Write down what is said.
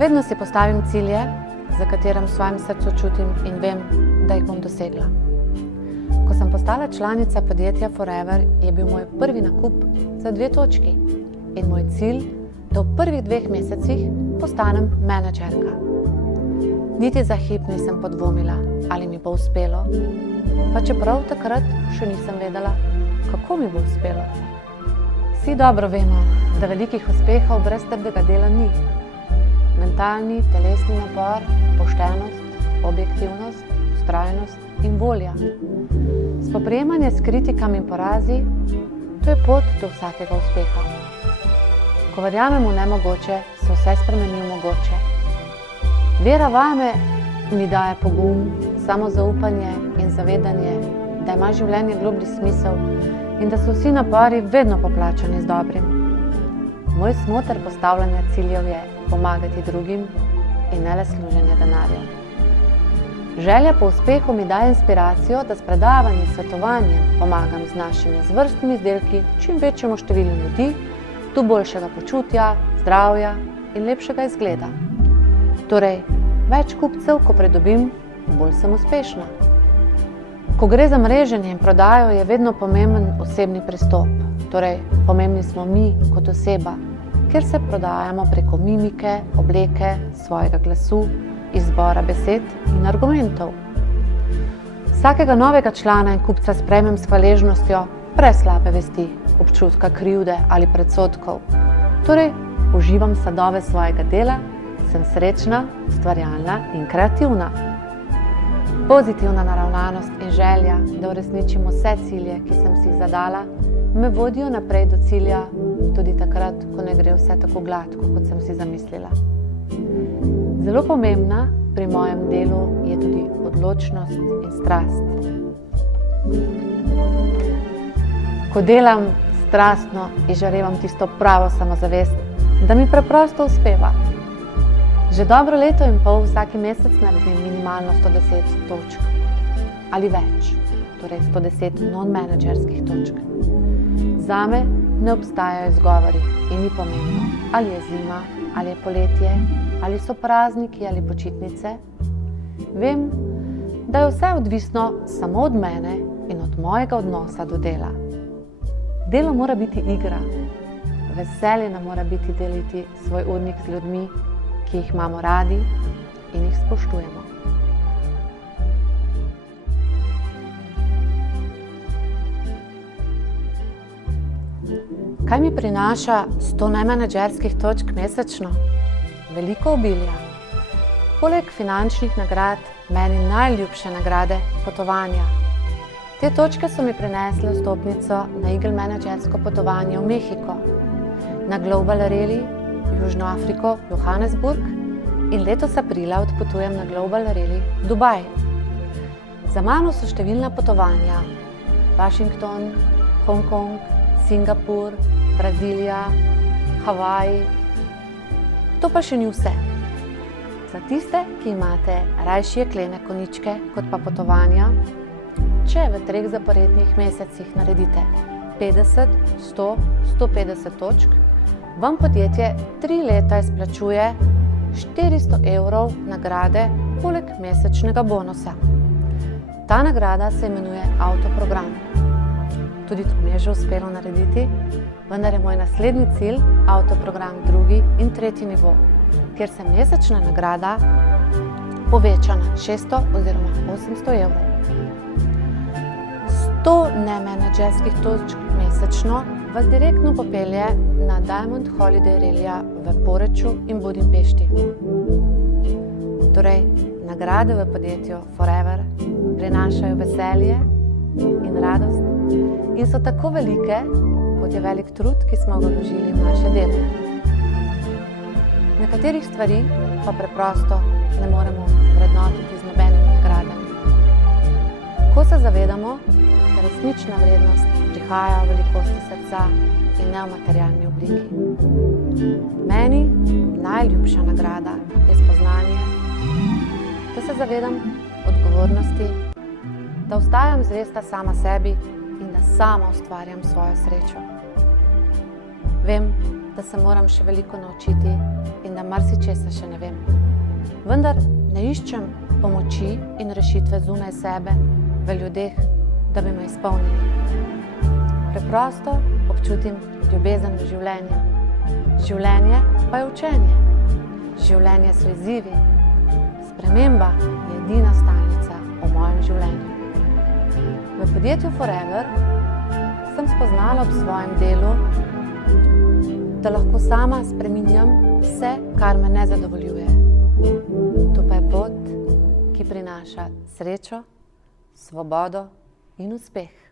Vedno si postavim cilje, za katerem v svojem srcu čutim in vem, da jih bom dosegla. Ko sem postala članica podjetja Forever, je bil moj prvi nakup za 2 točki in moj cilj, da v prvih 2 mesecih postanem menedžerka. Niti za hip nisem podvomila, ali mi bo uspelo, pa čeprav takrat še nisem vedela, kako mi bo uspelo. Vsi dobro vemo, da velikih uspehov brez trdega dela ni. Mentalni, telesni napor, poštenost, objektivnost, vztrajnost in volja. Spoprijemanje s kritikami in porazi, to je pot do vsakega uspeha. Ko verjamem v nemogoče, se vse spremeni v mogoče. Vera vame mi daje pogum, samozaupanje in zavedanje, da ima življenje globlji smisel in da so vsi napori vedno poplačani z dobrim. Moj smoter postavljanja ciljev je pomagati drugim in ne le služenje denarja. Želja po uspehu mi daje inspiracijo, da s predavanjem in svetovanjem pomagam z našimi izvrstnimi izdelki čim večjemu številu ljudi do boljšega počutja, zdravja in lepšega izgleda. Torej, več kupcev, ko pridobim, bolj sem uspešna. Ko gre za mreženje in prodajo, je vedno pomemben osebni pristop. Torej, pomembni smo mi kot oseba, ker se prodajamo preko mimike, obleke, svojega glasu, izbora besed in argumentov. Vsakega novega člana in kupca sprejmem s hvaležnostjo, brez slabe vesti, občutka krivde ali predsodkov. Torej, uživam sadove svojega dela, sem srečna, ustvarjalna in kreativna. Pozitivna naravnanost in želja, da uresničim vse cilje, ki sem si jih zadala, me vodijo naprej do cilja, tudi takrat, ko ne gre vse tako gladko, kot sem si zamislila. Zelo pomembna pri mojem delu je tudi odločnost in strast. Ko delam strastno, izžarevam tisto pravo samozavest, da mi preprosto uspeva. Že dobro leto in pol vsaki mesec naredim minimalno 110 točk ali več, torej 110 non-menedžerskih točk. Zame ne obstajajo izgovori in ni pomembno, ali je zima, ali je poletje, ali so prazniki ali počitnice. Vem, da je vse odvisno samo od mene in od mojega odnosa do dela. Delo mora biti igra, veselje nam mora biti deliti svoj urnik z ljudmi, ki jih imamo radi in jih spoštujemo. Kaj mi prinaša 100 nemenedžerskih točk mesečno? Veliko obilja. Poleg finančnih nagrad, meni najljubše nagrade potovanja. Te točke so mi prinesle vstopnico na Eagle menedžersko potovanje v Mehiko, na Global Rally v Južno Afriko, Johannesburg in letos aprila odpotujem na Global Rally Dubaj. Za mano so številna potovanja: Washington, Hongkong, Singapur, Brazilija, Havaji. To pa še ni vse. Za tiste, ki imate rajši jeklene konjičke kot pa potovanja, če v 3 zaporednih mesecih naredite 50, 100, 150 točk, vam podjetje 3 leta izplačuje 400 evrov nagrade poleg mesečnega bonusa. Ta nagrada se imenuje Autoprogram. Tudi to mi je že uspelo narediti, vendar je moj naslednji cilj Autoprogram 2. in 3. nivo, kjer se mesečna nagrada poveča na 600 oziroma 800 evrov. 100 nemenedžerskih točk mesečno vas direktno popelje na Diamond Holiday Rallyja v Poreču in Budimpešti. Torej, nagrade v podjetju Forever prinašajo veselje in radost in so tako velike, kot je velik trud, ki smo ga vložili v naše delo. Nekaterih stvari pa preprosto ne moremo vrednotiti z nobenimi nagradami. Ko se zavedamo, da resnična vrednost prihaja v velikosti srca in ne v materialni obliki. Meni najljubša nagrada je spoznanje, da se zavedam odgovornosti, da ostajam zvesta sama sebi in da sama ustvarjam svojo srečo. Vem, da se moram še veliko naučiti in da marsičesa še ne vem. Vendar ne iščem pomoči in rešitve zunaj sebe, v ljudeh, da bi me izpolnili. Preprosto občutim ljubezen v življenju. Življenje pa je učenje. Življenje so izzivi. Sprememba je edina stalnica v mojem življenju. V podjetju Forever sem spoznala ob svojem delu, da lahko sama spreminjam vse, kar me ne zadovoljuje. To pa je pot, ki prinaša srečo, svobodo in uspeh.